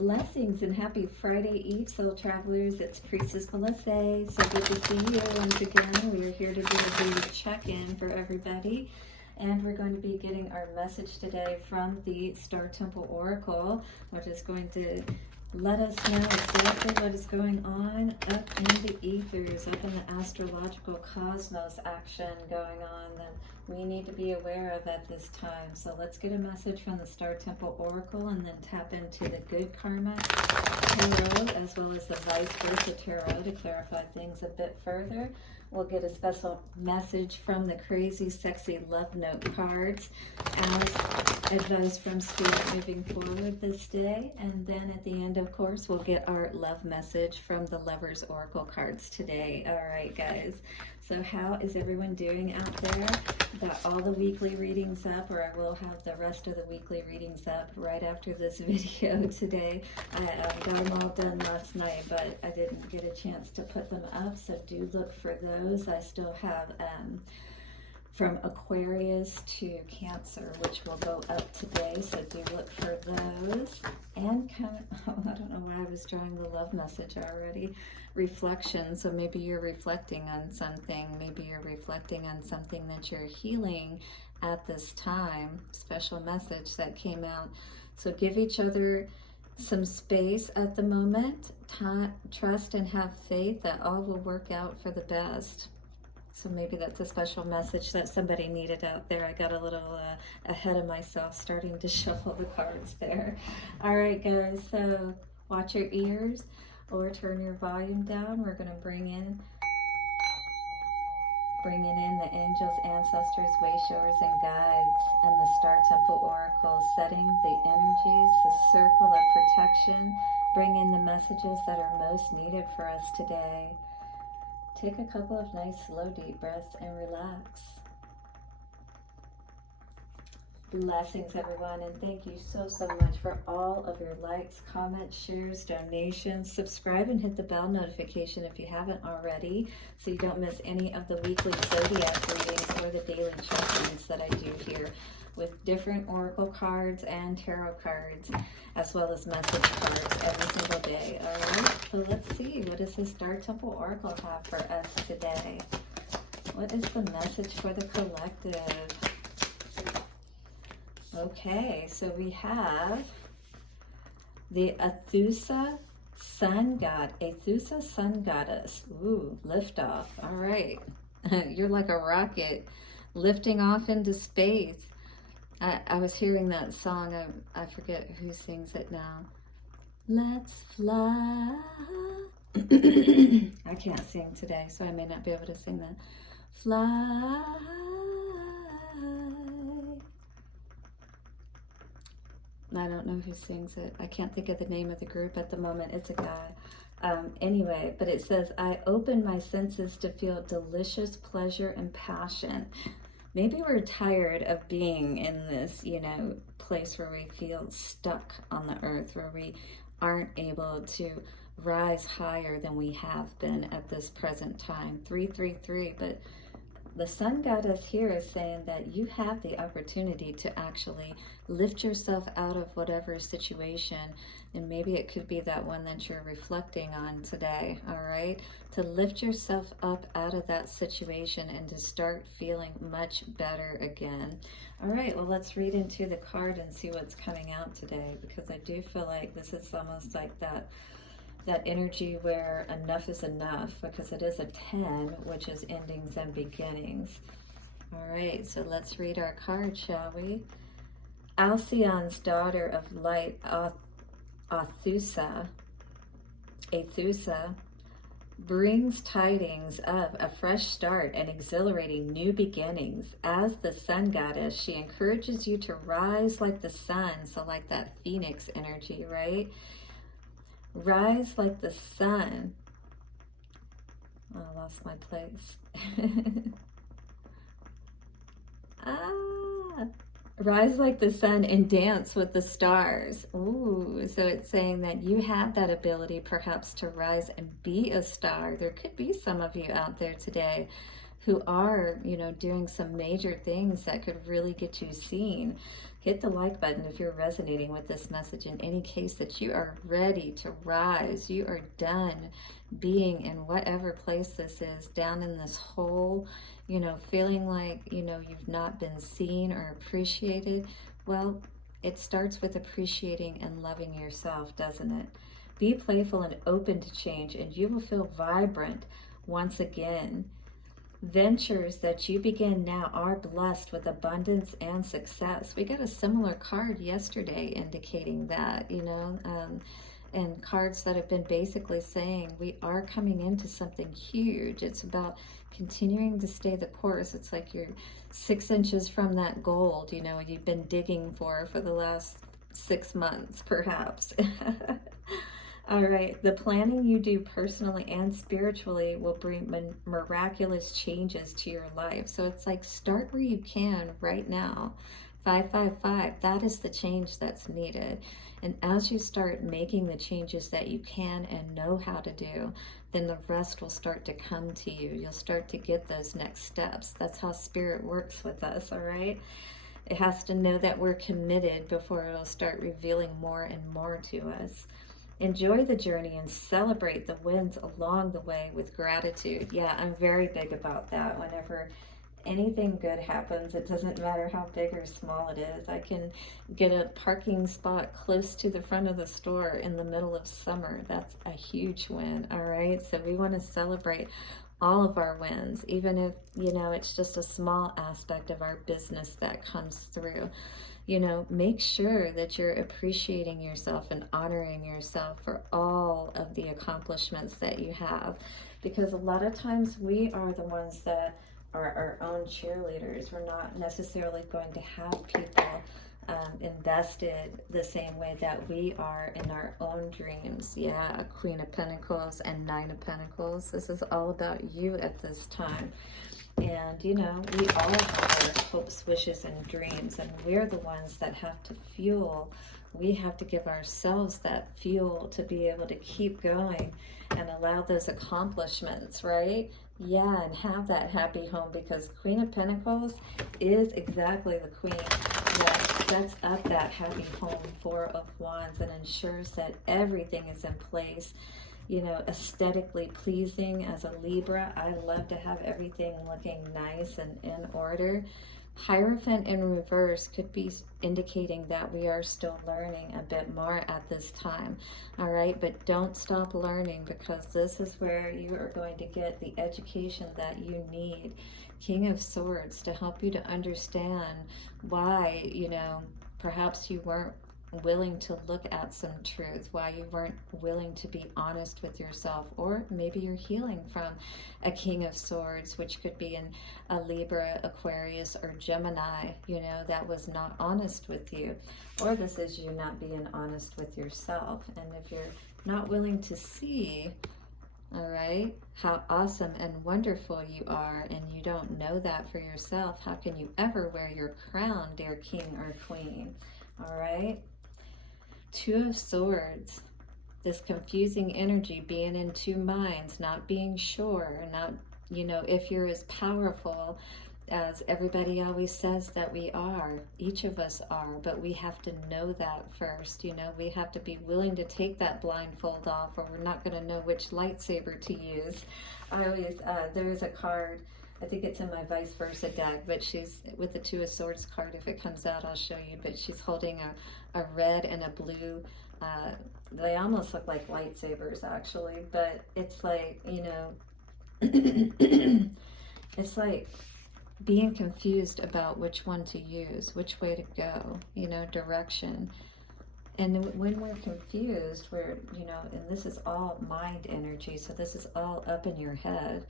Blessings and happy Friday Eve, soul travelers. It's Priestess Melissae. So good to see you once again. We are here to do a daily check-in for everybody. And we're going to be getting our message today from the Star Temple Oracle, which is going to let us know exactly what is going on up in the ethers, up in the astrological cosmos action going on that we need to be aware of at this time. So let's get a message from the Star Temple Oracle and then tap into the Good Karma Tarot as well as the Vice Versa Tarot to clarify things a bit further. We'll get a special message from the Crazy Sexy Love Note cards as advice from Spirit moving forward this day. And then at the end, of course, we'll get our love message from the Lovers Oracle cards today. All right, guys. So how is everyone doing out there? Got all the weekly readings up, or I will have the rest of the weekly readings up right after this video today. I got them all done last night, but I didn't get a chance to put them up, so do look for those. I still have from Aquarius to Cancer, which will go up today, so do look for those. And I don't know why I was drawing the love message already. Reflection, so maybe you're reflecting on something, maybe you're reflecting on something that you're healing at this time. Special message that came out. So give each other some space at the moment. Trust and have faith that all will work out for the best. So maybe that's a special message that somebody needed out there. I got a little ahead of myself starting to shuffle the cards there. All right, guys, so watch your ears or turn your volume down. We're going to bringing in the angels, ancestors, wayshowers, and guides, and the Star Temple Oracle, setting the energies, the circle of protection, bring in the messages that are most needed for us today. Take a couple of nice, slow, deep breaths and relax. Blessings, everyone, and thank you so much for all of your likes, comments, shares, donations. Subscribe and hit the bell notification if you haven't already, so you don't miss any of the weekly zodiac readings or the daily check-ins that I do here with different oracle cards and tarot cards, as well as message cards every single day. All right, so let's see, what does the Star Temple Oracle have for us today? What is the message for the collective? Okay, so we have the Aethusa Sun Goddess. Ooh, liftoff. All right. You're like a rocket lifting off into space. I was hearing that song. I forget who sings it now. Let's fly. I can't sing today, so I may not be able to sing that. Fly. I don't know who sings it. I can't think of the name of the group at the moment. It's a guy. Anyway, but it says, I open my senses to feel delicious pleasure and passion. Maybe we're tired of being in this, place where we feel stuck on the earth, where we aren't able to rise higher than we have been at this present time. 333, but the Sun Goddess here is saying that you have the opportunity to actually lift yourself out of whatever situation, and maybe it could be that one that you're reflecting on today, all right? To lift yourself up out of that situation and to start feeling much better again. All right, well, let's read into the card and see what's coming out today, because I do feel like this is almost like that energy where enough is enough, because it is a 10, which is endings and beginnings. All right, so let's read our card, shall we? Alcyon's daughter of light, Aethusa, brings tidings of a fresh start and exhilarating new beginnings. As the Sun Goddess, she encourages you to rise like the sun, so like that phoenix energy, right? Rise like the sun. Oh, I lost my place. Rise like the sun and dance with the stars. Ooh, so it's saying that you have that ability perhaps to rise and be a star. There could be some of you out there today who are, doing some major things that could really get you seen. Hit the like button if you're resonating with this message in any case that you are ready to rise. You are done being in whatever place this is, down in this hole, you know, feeling like, you know, you've not been seen or appreciated. Well, it starts with appreciating and loving yourself, doesn't it? Be playful and open to change, and you will feel vibrant once again. Ventures that you begin now are blessed with abundance and success. We got a similar card yesterday indicating that, you know, and cards that have been basically saying we are coming into something huge. It's about continuing to stay the course. It's like you're 6 inches from that gold, you know, you've been digging for the last 6 months, perhaps. All right, the planning you do personally and spiritually will bring miraculous changes to your life. So it's like, start where you can right now. 555, that is the change that's needed. And as you start making the changes that you can and know how to do, then the rest will start to come to you. You'll start to get those next steps. That's how spirit works with us, all right? It has to know that we're committed before it'll start revealing more and more to us. Enjoy the journey and celebrate the wins along the way with gratitude. Yeah, I'm very big about that. Whenever anything good happens, it doesn't matter how big or small it is. I can get a parking spot close to the front of the store in the middle of summer. That's a huge win, all right? So we want to celebrate all of our wins, even if, you know, it's just a small aspect of our business that comes through. You know, make sure that you're appreciating yourself and honoring yourself for all of the accomplishments that you have, because a lot of times we are the ones that are our own cheerleaders. We're not necessarily going to have people invested the same way that we are in our own dreams. Yeah, Queen of Pentacles and Nine of Pentacles. This is all about you at this time. And, you know, we all have our hopes, wishes, and dreams, and we're the ones that have to fuel. We have to give ourselves that fuel to be able to keep going and allow those accomplishments, right? Yeah, and have that happy home, because Queen of Pentacles is exactly the queen that sets up that happy home. Four of Wands, and ensures that everything is in place, you know, aesthetically pleasing. As a Libra, I love to have everything looking nice and in order. Hierophant in reverse could be indicating that we are still learning a bit more at this time, all right? But don't stop learning, because this is where you are going to get the education that you need. King of Swords, to help you to understand why, you know, perhaps you weren't willing to look at some truth, why you weren't willing to be honest with yourself, or maybe you're healing from a King of Swords, which could be in a Libra, Aquarius, or Gemini, you know, that was not honest with you, or this is you not being honest with yourself. And if you're not willing to see, all right, how awesome and wonderful you are, and you don't know that for yourself, how can you ever wear your crown, dear king or queen? All right. Two of Swords, this confusing energy, being in two minds, not being sure, not, you know, if you're as powerful as everybody always says that we are. Each of us are, but we have to know that first. You know, we have to be willing to take that blindfold off, or we're not going to know which lightsaber to use. I always, there is a card, I think it's in my vice versa deck, but she's with the Two of Swords card. If it comes out, I'll show you. But she's holding a red and a blue. They almost look like lightsabers, actually. But it's like, you know, it's like being confused about which one to use, which way to go, you know, direction. And when we're confused, we're, you know, and this is all mind energy, so this is all up in your head.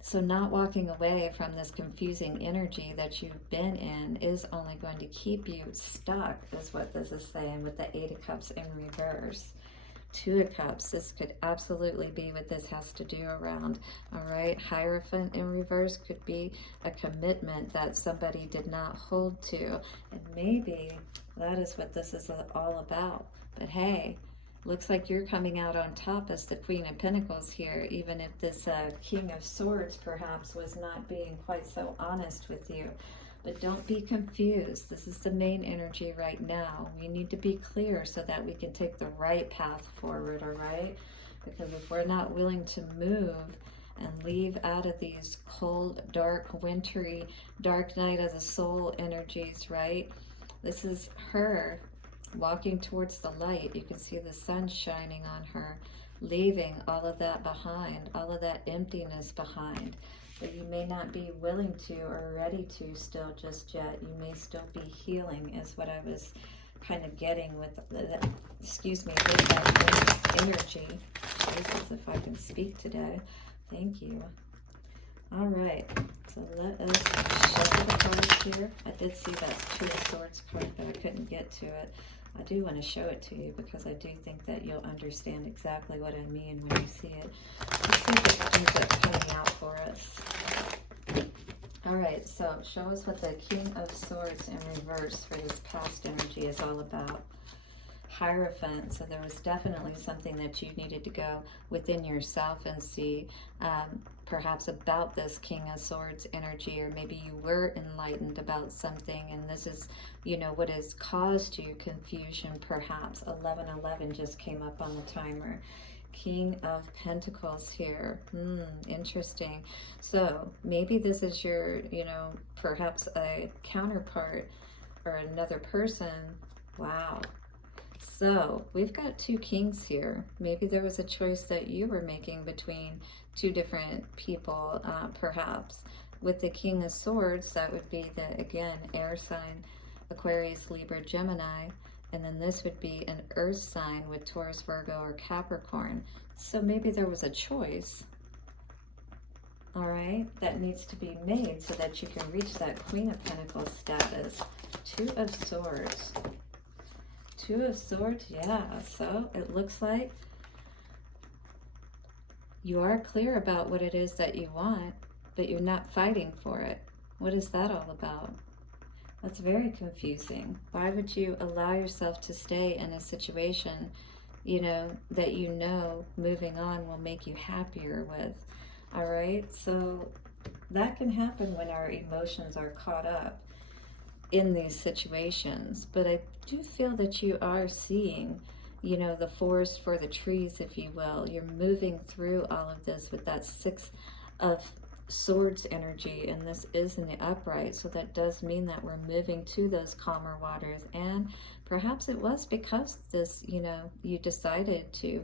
So not walking away from this confusing energy that you've been in is only going to keep you stuck, is what this is saying with the Eight of Cups in reverse. Two of Cups, this could absolutely be what this has to do around, all right? Hierophant in reverse could be a commitment that somebody did not hold to, and maybe that is what this is all about. But hey, looks like you're coming out on top as the Queen of Pentacles here, even if this King of Swords perhaps was not being quite so honest with you. But don't be confused. This is the main energy right now. We need to be clear so that we can take the right path forward, all right? Because if we're not willing to move and leave out of these cold, dark, wintry, dark night of the soul energies, right? This is her walking towards the light. You can see the sun shining on her, leaving all of that behind, all of that emptiness behind. But you may not be willing to or ready to still just yet. You may still be healing, is what I was kind of getting with the, excuse me, with that energy. Jesus, if I can speak today. Thank you. All right, so let us shuffle the cards here. I did see that Two of Swords card, but I couldn't get to it. I do want to show it to you because I do think that you'll understand exactly what I mean when you see it. Let's see if it ends up coming out for us. All right, so show us what the King of Swords in reverse for this past energy is all about. Hierophant, so there was definitely something that you needed to go within yourself and see perhaps about this King of Swords energy, or maybe you were enlightened about something and this is, you know, what has caused you confusion perhaps. 1111 just came up on the timer. King of Pentacles here. Interesting. So maybe this is your, you know, perhaps a counterpart or another person. Wow. So we've got two kings here. Maybe there was a choice that you were making between two different people, perhaps. With the King of Swords, that would be the, again, air sign, Aquarius, Libra, Gemini. And then this would be an earth sign with Taurus, Virgo, or Capricorn. So maybe there was a choice, all right, that needs to be made so that you can reach that Queen of Pentacles status. Two of Swords. Two of Swords, yeah. So it looks like you are clear about what it is that you want, but you're not fighting for it. What is that all about? That's very confusing. Why would you allow yourself to stay in a situation, you know, that you know moving on will make you happier with? All right, so that can happen when our emotions are caught up in these situations. But I do feel that you are seeing, you know, the forest for the trees, if you will. You're moving through all of this with that Six of Swords energy, and this is in the upright, so that does mean that we're moving to those calmer waters. And perhaps it was because this, you know, you decided to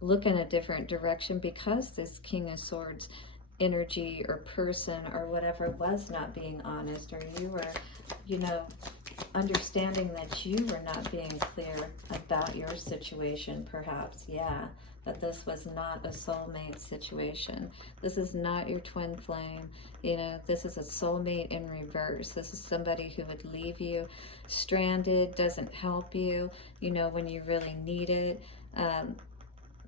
look in a different direction because this King of Swords energy or person or whatever was not being honest, or you were, you know, understanding that you were not being clear about your situation, perhaps. Yeah, that this was not a soulmate situation. This is not your twin flame. You know, this is a soulmate in reverse. This is somebody who would leave you stranded, doesn't help you, you know, when you really need it.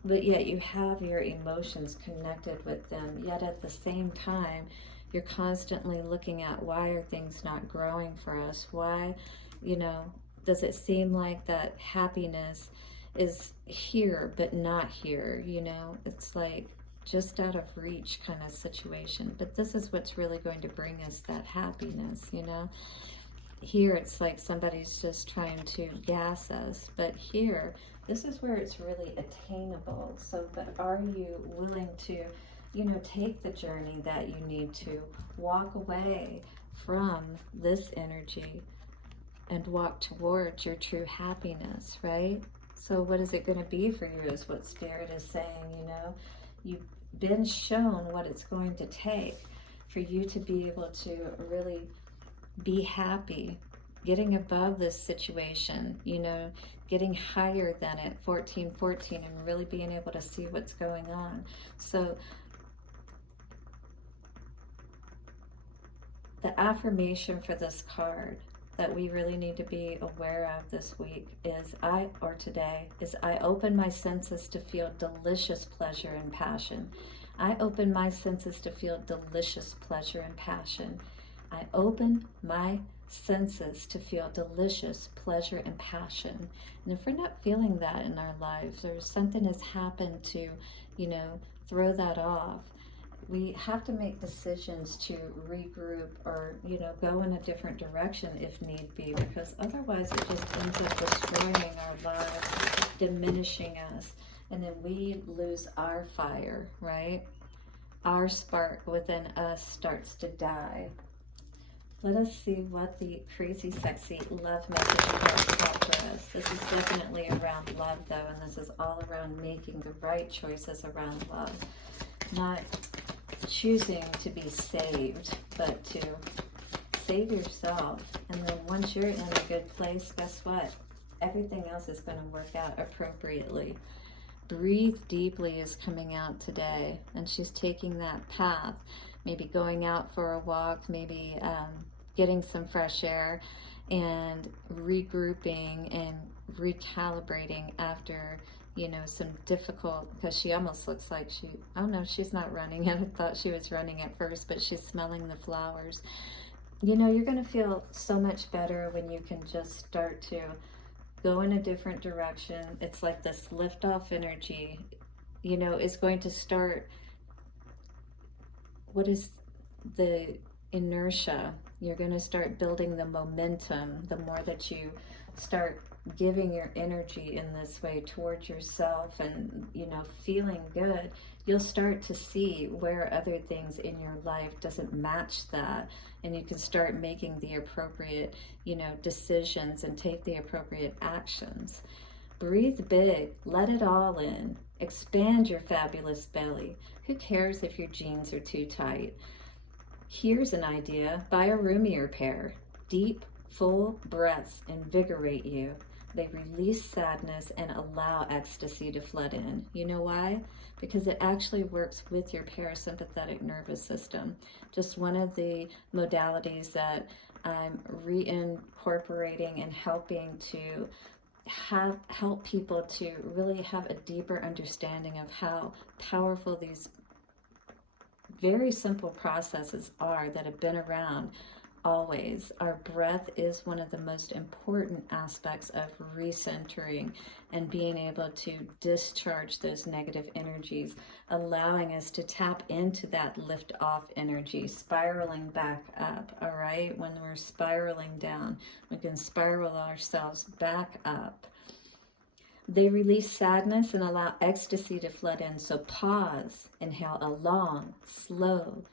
But yet you have your emotions connected with them. Yet at the same time, you're constantly looking at, why are things not growing for us? Why, you know, does it seem like that happiness is here but not here? You know, it's like just out of reach kind of situation. But this is what's really going to bring us that happiness, you know. Here it's like somebody's just trying to gas us, but here, this is where it's really attainable. So, but are you willing to, you know, take the journey that you need to, walk away from this energy and walk towards your true happiness, right? So what is it going to be for you is what Spirit is saying, you know. You've been shown what it's going to take for you to be able to really be happy, getting above this situation, you know, getting higher than it, 1414, and really being able to see what's going on. So the affirmation for this card that we really need to be aware of this week is I open my senses to feel delicious pleasure and passion. I open my senses to feel delicious pleasure and passion. I open my senses to feel delicious pleasure and passion. And if we're not feeling that in our lives, or something has happened to, you know, throw that off, we have to make decisions to regroup or, you know, go in a different direction if need be, because otherwise it just ends up destroying our lives, diminishing us, and then we lose our fire, right? Our spark within us starts to die. Let us see what the crazy, sexy love message has to offer us. This is definitely around love, though, and this is all around making the right choices around love. Not choosing to be saved, but to save yourself. And then once you're in a good place, guess what? Everything else is going to work out appropriately. Breathe deeply is coming out today, and she's taking that path, maybe going out for a walk, maybe getting some fresh air and regrouping and recalibrating after, you know, some difficult, because she almost looks like she, oh no, she's not running. I thought she was running at first, but she's smelling the flowers. You know, you're going to feel so much better when you can just start to go in a different direction. It's like this liftoff energy, you know, is going to start. What is the inertia? You're going to start building the momentum the more that you start giving your energy in this way towards yourself and, you know, feeling good. You'll start to see where other things in your life doesn't match that, and you can start making the appropriate, you know, decisions and take the appropriate actions. Breathe big, let it all in. Expand your fabulous belly. Who cares if your jeans are too tight? Here's an idea: buy a roomier pair. Deep, full breaths invigorate you. They release sadness and allow ecstasy to flood in. You know why? Because it actually works with your parasympathetic nervous system. Just one of the modalities that I'm reincorporating and helping to help people to really have a deeper understanding of how powerful these very simple processes are that have been around always. Our breath is one of the most important aspects of recentering and being able to discharge those negative energies, allowing us to tap into that lift off energy, spiraling back up. All right, when we're spiraling down, we can spiral ourselves back up. They release sadness and allow ecstasy to flood in. So pause, inhale a long, slow,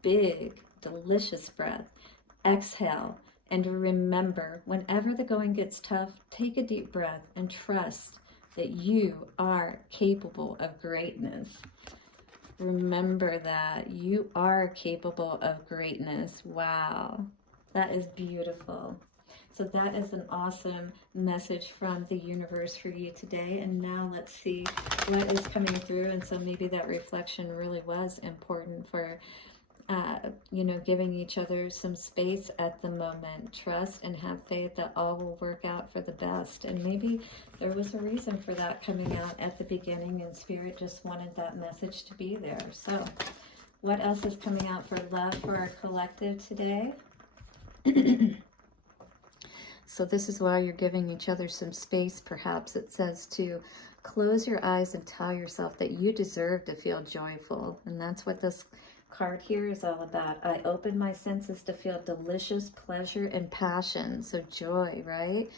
big, delicious breath. Exhale, and remember, whenever the going gets tough, take a deep breath and trust that you are capable of greatness. Remember that you are capable of greatness. Wow, that is beautiful. So that is an awesome message from the universe for you today. And now let's see what is coming through. And so maybe that reflection really was important for you know, giving each other some space at the moment. Trust and have faith that all will work out for the best. And maybe there was a reason for that coming out at the beginning, and Spirit just wanted that message to be there. So what else is coming out for love for our collective today? So this is why you're giving each other some space. Perhaps it says to close your eyes and tell yourself that you deserve to feel joyful. And that's what this card here is all about. I open my senses to feel delicious pleasure and passion. So joy, right?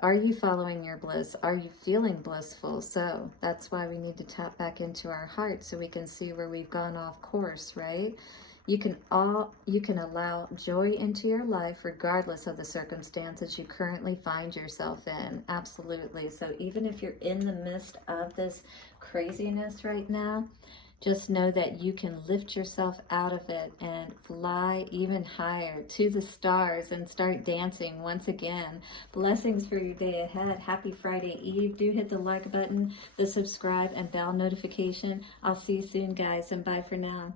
Are you following your bliss? Are you feeling blissful? So that's why we need to tap back into our heart so we can see where we've gone off course, right? You can allow joy into your life regardless of the circumstances you currently find yourself in. Absolutely. So even if you're in the midst of this craziness right now, just know that you can lift yourself out of it and fly even higher to the stars and start dancing once again. Blessings for your day ahead. Happy Friday Eve. Do hit the like button, the subscribe, and bell notification. I'll see you soon, guys, and bye for now.